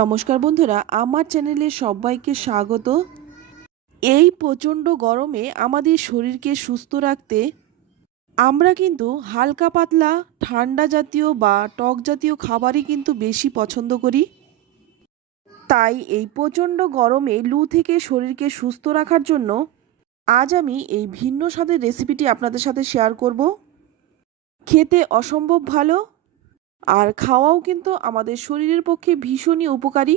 নমস্কার বন্ধুরা, আমার চ্যানেলে সবাইকে স্বাগত। এই প্রচণ্ড গরমে আমাদের শরীরকে সুস্থ রাখতে আমরা কিন্তু হালকা পাতলা ঠান্ডা জাতীয় বা টক জাতীয় খাবারই কিন্তু বেশি পছন্দ করি। তাই এই প্রচণ্ড গরমে লু থেকে শরীরকে সুস্থ রাখার জন্য আজ আমি এই ভিন্ন স্বাদের রেসিপিটি আপনাদের সাথে শেয়ার করব। খেতে অসম্ভব ভালো আর খাওয়াও কিন্তু আমাদের শরীরের পক্ষে ভীষণই উপকারী।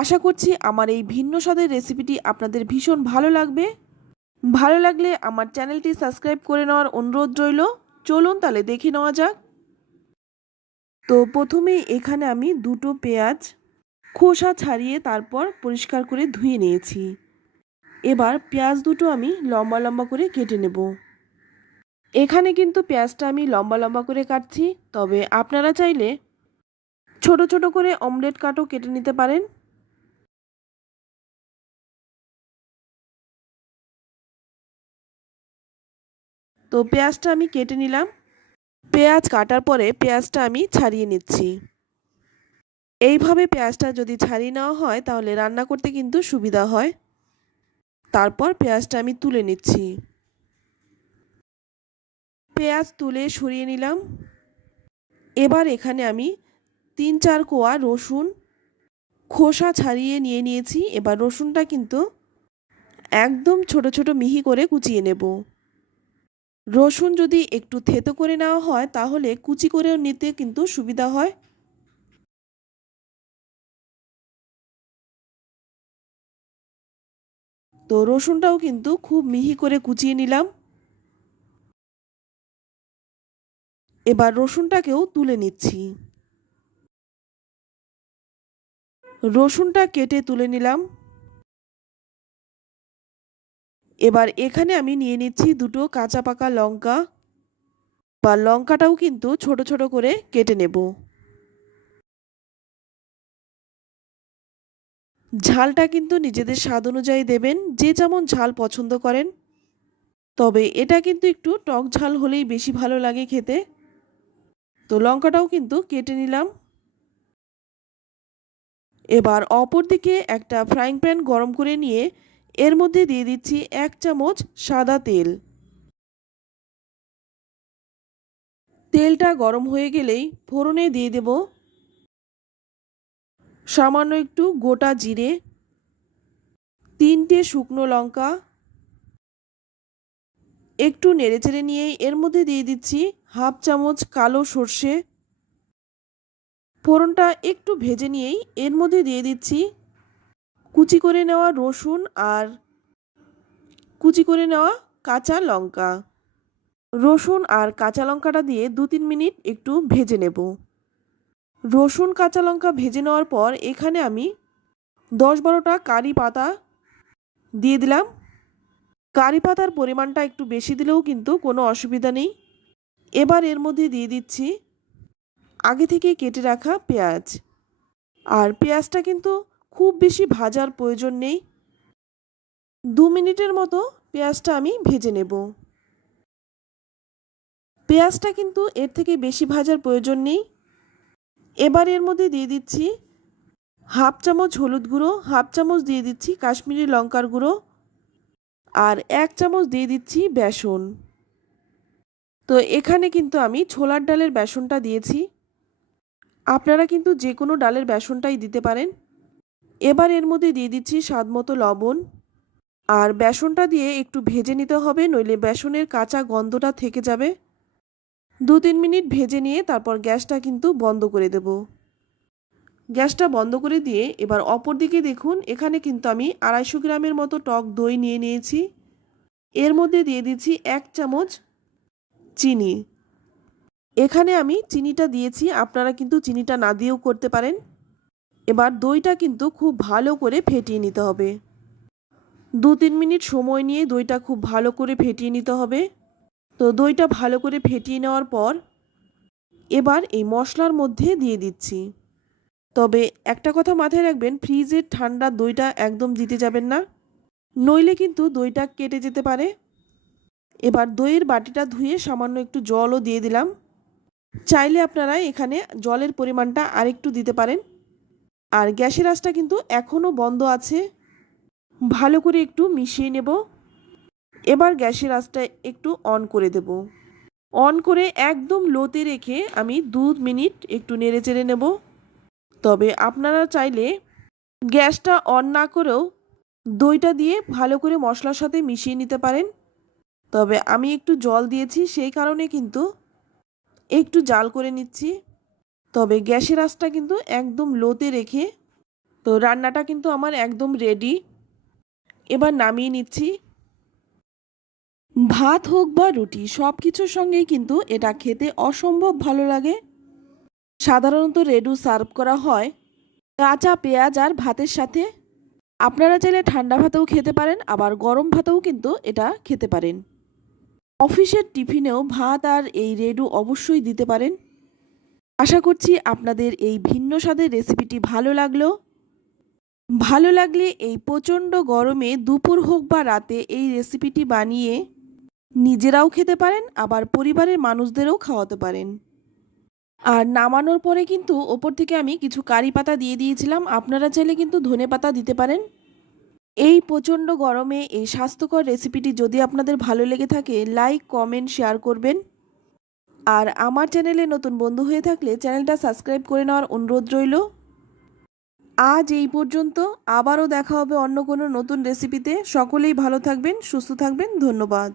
আশা করছি আমার এই ভিন্ন স্বাদের রেসিপিটি আপনাদের ভীষণ ভালো লাগবে। ভালো লাগলে আমার চ্যানেলটি সাবস্ক্রাইব করে নেওয়ার অনুরোধ রইল। চলুন তাহলে দেখে নেওয়া যাক। তো প্রথমেই এখানে আমি দুটো পেঁয়াজ খোসা ছাড়িয়ে তারপর পরিষ্কার করে ধুয়ে নিয়েছি। এবার পেঁয়াজ দুটো আমি লম্বা লম্বা করে কেটে নেব। এখানে কিন্তু পেঁয়াজটা আমি লম্বা লম্বা করে কাটছি, তবে আপনারা চাইলে ছোট ছোট করে অমলেট কাটও কেটে নিতে পারেন। তো পেঁয়াজটা আমি কেটে নিলাম। পেঁয়াজ কাটার পরে পেঁয়াজটা আমি ছাড়িয়ে নিচ্ছি। এইভাবে পেঁয়াজটা যদি ছাড়িয়ে নেওয়া হয় তাহলে রান্না করতে কিন্তু সুবিধা হয়। তারপর পেঁয়াজটা আমি তুলে নিচ্ছি। পেঁয়াজ তুলে সরিয়ে নিলাম। এবার এখানে আমি 3-4 কোয়া রসুন খোসা ছাড়িয়ে নিয়ে নিয়েছি। এবার রসুনটা কিন্তু একদম ছোট ছোট মিহি করে কুচিয়ে নেব। রসুন যদি একটু থেতো করে নেওয়া হয় তাহলে কুচি করেও নিতে কিন্তু সুবিধা হয়। তো রসুনটাও কিন্তু খুব মিহি করে কুচিয়ে নিলাম। এবার রসুনটাকেও তুলে নিচ্ছি। রসুনটা কেটে তুলে নিলাম। এবার এখানে আমি নিয়ে নিচ্ছি দুটো কাঁচা পাকা লঙ্কা, বা লঙ্কাটাও কিন্তু ছোট ছোট করে কেটে নেব। ঝালটা কিন্তু নিজেদের স্বাদ অনুযায়ী দেবেন, যে যেমন ঝাল পছন্দ করেন। তবে এটা কিন্তু একটু টক ঝাল হলেই বেশি ভালো লাগে খেতে। তো লঙ্কাটাও কিন্তু কেটে নিলাম। এবার অপর দিকে একটা ফ্রাইং প্যান গরম করে নিয়ে এর মধ্যে দিয়ে দিচ্ছি 1 চামচ সাদা তেল। তেলটা গরম হয়ে গেলেই ফোড়নে দিয়ে দেব সামান্য একটু গোটা জিরে, 3টে শুকনো লঙ্কা। একটু নেড়েচেড়ে নিয়ে এর মধ্যে দিয়ে দিচ্ছি 1/2 চামচ কালো সর্ষে। ফোড়নটা একটু ভেজে নিয়েই এর মধ্যে দিয়ে দিচ্ছি কুচি করে নেওয়া রসুন আর কুচি করে নেওয়া কাঁচা লঙ্কা। রসুন আর কাঁচা লঙ্কাটা দিয়ে 2-3 মিনিট একটু ভেজে নেব। রসুন কাঁচা লঙ্কা ভেজে নেওয়ার পর এখানে আমি 10-12টা কারি পাতা দিয়ে দিলাম। কারি পাতার পরিমাণটা একটু বেশি দিলেও কিন্তু কোনো অসুবিধা নেই। এবার এর মধ্যে দিয়ে দিচ্ছি আগে থেকে কেটে রাখা পেঁয়াজ। আর পেঁয়াজটা কিন্তু খুব বেশি ভাজার প্রয়োজন নেই, 2 মিনিটের মতো পেঁয়াজটা আমি ভেজে নেব। পেঁয়াজটা কিন্তু এর থেকে বেশি ভাজার প্রয়োজন নেই। এবার এর মধ্যে দিয়ে দিচ্ছি 1/2 চামচ হলুদ গুঁড়ো, 1/2 চামচ দিয়ে দিচ্ছি কাশ্মীরি লঙ্কার গুঁড়ো, আর 1 চামচ দিয়ে দিচ্ছি বেসন। তো এখানে কিন্তু আমি ছোলার ডালের বেসনটা দিয়েছি, আপনারা কিন্তু যে কোনো ডালের বেসনটাই দিতে পারেন। এবার এর মধ্যে দিয়ে দিচ্ছি স্বাদমতো লবণ। আর বেসনটা দিয়ে একটু ভেজে নিতে হবে, নইলে বেসনের কাঁচা গন্ধটা থেকে যাবে। 2-3 মিনিট ভেজে নিয়ে তারপর গ্যাসটা কিন্তু বন্ধ করে দেব। গ্যাসটা বন্ধ করে দিয়ে এবার অপর দিকে দেখুন, এখানে কিন্তু আমি 250 গ্রামের মতো টক দই নিয়ে নিয়েছি। এর মধ্যে দিয়ে দিচ্ছি 1 চামচ চিনি। এখানে আমি চিনিটা দিয়েছি, আপনারা কিন্তু চিনিটা না দিয়েও করতে পারেন। এবার দইটা কিন্তু খুব ভালো করে ফেটিয়ে নিতে হবে। 2-3 মিনিট সময় নিয়ে দইটা খুব ভালো করে ফেটিয়ে নিতে হবে। তো দইটা ভালো করে ফেটিয়ে নেওয়ার পর এবার এই মশলার মধ্যে দিয়ে দিচ্ছি। তবে একটা কথা মাথায় রাখবেন, ফ্রিজের ঠান্ডা দইটা একদম দিতে যাবেন না, নইলে কিন্তু দইটা কেটে যেতে পারে। এবার দইয়ের বাটিটা ধুয়ে সামান্য একটু জলও দিয়ে দিলাম। চাইলে আপনারা এখানে জলের পরিমাণটা আরেকটু দিতে পারেন। আর গ্যাসের আঁচটা কিন্তু এখনও বন্ধ আছে। ভালো করে একটু মিশিয়ে নেব। এবার গ্যাসের আঁচটা একটু অন করে দেব। অন করে একদম লোতে রেখে আমি 2 মিনিট একটু নেড়ে চেড়ে নেব। তবে আপনারা চাইলে গ্যাসটা অন না করেও দইটা দিয়ে ভালো করে মশলার সাথে মিশিয়ে নিতে পারেন। তবে আমি একটু জল দিয়েছি, সেই কারণে কিন্তু একটু জাল করে নিচ্ছি। তবে গ্যাসের আঁচটা কিন্তু একদম লোতে রেখে, তো রান্নাটা কিন্তু আমার একদম রেডি। এবার নামিয়ে নিচ্ছি। ভাত হোক বা রুটি, সব কিছুর সঙ্গেই কিন্তু এটা খেতে অসম্ভব ভালো লাগে। সাধারণত রেডু সার্ভ করা হয় কাঁচা পেঁয়াজ আর ভাতের সাথে। আপনারা চাইলে ঠান্ডা ভাতেও খেতে পারেন, আবার গরম ভাতেও কিন্তু এটা খেতে পারেন। অফিসের টিফিনেও ভাত আর এই রেডু অবশ্যই দিতে পারেন। আশা করছি আপনাদের এই ভিন্ন স্বাদের রেসিপিটি ভালো লাগলো। ভালো লাগলে এই প্রচণ্ড গরমে দুপুর হোক বা রাতে এই রেসিপিটি বানিয়ে নিজেরাও খেতে পারেন, আবার পরিবারের মানুষদেরও খাওয়াতে পারেন। আর নামানোর পরে কিন্তু ওপর থেকে আমি কিছু কারি পাতা দিয়ে দিয়েছিলাম, আপনারা চাইলে কিন্তু ধনেপাতা দিতে পারেন। এই প্রচণ্ড গরমে এই স্বাস্থ্যকর রেসিপিটি যদি আপনাদের ভালো লেগে থাকে, লাইক কমেন্ট শেয়ার করবেন। আর আমার চ্যানেলে নতুন বন্ধু হয়ে থাকলে চ্যানেলটা সাবস্ক্রাইব করে নেওয়ার অনুরোধ রইল। আজ এই পর্যন্ত, আবারও দেখা হবে অন্য কোনো নতুন রেসিপিতে। সকলেই ভালো থাকবেন, সুস্থ থাকবেন। ধন্যবাদ।